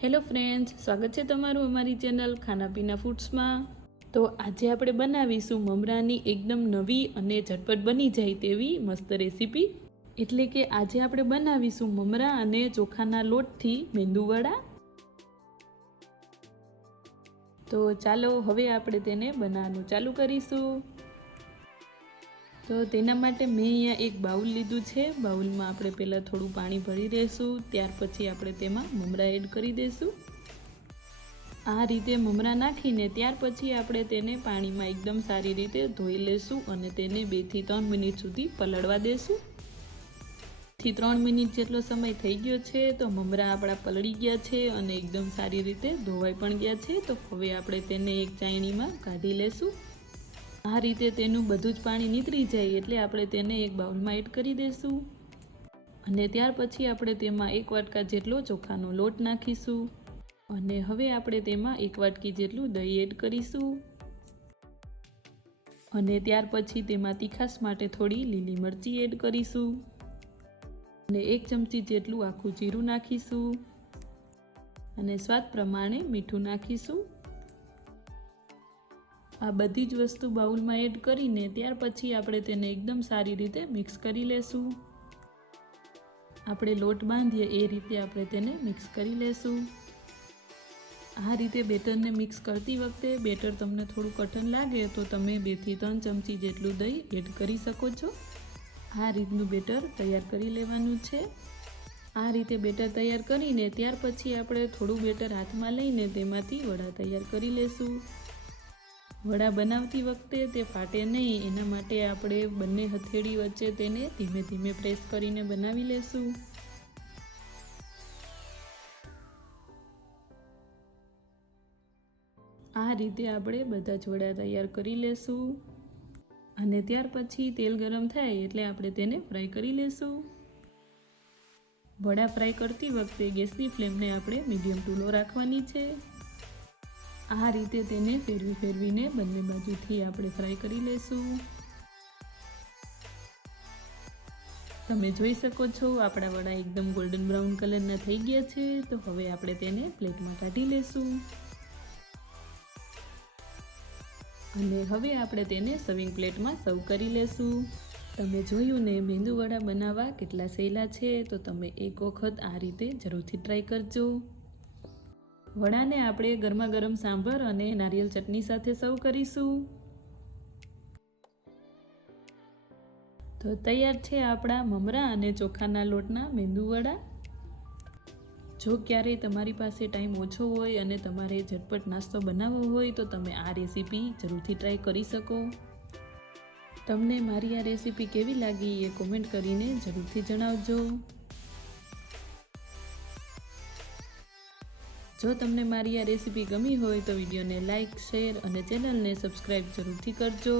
Hello friends, સ્વાગત છે તમારું અમારી ચેનલ ખાના પીના ફૂડ્સમાં। તો આજે આપણે બનાવીશું મમરાની એકદમ નવી અને ઝટપટ બની જાય તેવી મસ્ત રેસીપી। એટલે કે આજે આપણે બનાવીશું મમરા અને ચોખાના લોટથી મેંદુવડા। તો ચાલો હવે આપણે તેને બનાવવાનું ચાલુ કરીશું। તો તેના માટે મેં અહીંયા એક બાઉલ લીધું છે। બાઉલમાં આપણે પહેલાં થોડું પાણી ભરી દઈશું, ત્યાર પછી આપણે તેમાં મમરા એડ કરી દઈશું। આ રીતે મમરા નાખીને ત્યાર પછી આપણે તેને પાણીમાં એકદમ સારી રીતે ધોઈ લેશું અને તેને 2 થી 3 મિનિટ સુધી પલળવા દેશું। 2 થી 3 મિનિટ જેટલો સમય થઈ ગયો છે। તો મમરા આપણા પલળી ગયા છે અને એકદમ સારી રીતે ધોવાઈ પણ ગયા છે। તો હવે આપણે તેને એક ચાળણીમાં કાઢી લેશું। આ રીતે તેનું બધું જ પાણી નીતરી જાય એટલે આપણે તેને એક બાઉલમાં એડ કરી દઈશું અને ત્યાર પછી આપણે તેમાં 1 વાટકા જેટલો ચોખાનો લોટ નાખીશું અને હવે આપણે તેમાં 1 વાટકી જેટલું દહીં એડ કરીશું અને ત્યાર પછી તેમાં તીખાશ માટે થોડી લીલી મરચી એડ કરીશું અને 1 ચમચી જેટલું આખું જીરું નાખીશું અને સ્વાદ પ્રમાણે મીઠું નાખીશું। આ બધી જ વસ્તુ બાઉલમાં એડ કરીને ત્યાર પછી આપણે તેને એકદમ સારી રીતે મિક્સ કરી લેશું। આપણે લોટ બાંધીએ એ રીતે આપણે તેને મિક્સ કરી લેશું। આ રીતે બેટરને મિક્સ કરતી વખતે બેટર તમને થોડું કઠણ લાગે તો તમે 2 થી 3 ચમચી જેટલું દહીં એડ કરી શકો છો। આ રીતનું બેટર તૈયાર કરી લેવાનું છે। આ રીતે બેટર તૈયાર કરીને ત્યાર પછી આપણે થોડું બેટર હાથમાં લઈને તેમાંથી વડા તૈયાર કરી લેશું। વડા બનાવતી વખતે તે ફાટે નહીં એના માટે આપણે બંને હથેળી વચ્ચે તેને ધીમે ધીમે પ્રેસ કરીને બનાવી લેશું। આ રીતે આપણે બધા જ વડા તૈયાર કરી લેશું અને ત્યાર પછી તેલ ગરમ થાય એટલે આપણે તેને ફ્રાય કરી લેશું। વડા ફ્રાય કરતી વખતે ગેસની ફ્લેમને આપણે મીડિયમ ટુ લો રાખવાની છે। આ રીતે તેને ફેરવીને બંને બાજુથી આપણે ફ્રાય કરી લેશું। તમે જોઈ શકો છો આપણા વડા એકદમ ગોલ્ડન બ્રાઉન કલરના થઈ ગયા છે। તો હવે આપણે તેને પ્લેટમાં કાઢી લેશું અને હવે આપણે તેને સર્વિંગ પ્લેટમાં સર્વ કરી લેશું। તમે જોયું ને મેંદુવડા બનાવવા કેટલા સહેલા છે। તો તમે એક વખત આ રીતે જરૂરથી ટ્રાય કરજો। વડાને આપણે ગરમા ગરમ સાંભર અને નારિયેળ ચટણી સાથે સર્વ કરીશું। તો તૈયાર છે આપણા મમરા અને ચોખાના લોટના મેંદુવડા। જો ક્યારેય તમારી પાસે ટાઈમ ઓછો હોય અને તમારે ઝટપટ નાસ્તો બનાવવો હોય તો તમે આ રેસીપી જરૂરથી ટ્રાય કરી શકો। તમને મારી આ રેસીપી કેવી લાગી એ કોમેન્ટ કરીને જરૂરથી જણાવજો। જો તમને મારી આ રેસીપી ગમી હોય તો વિડીયોને લાઇક, શેર અને ચેનલને સબસ્ક્રાઈબ જરૂરથી કરજો।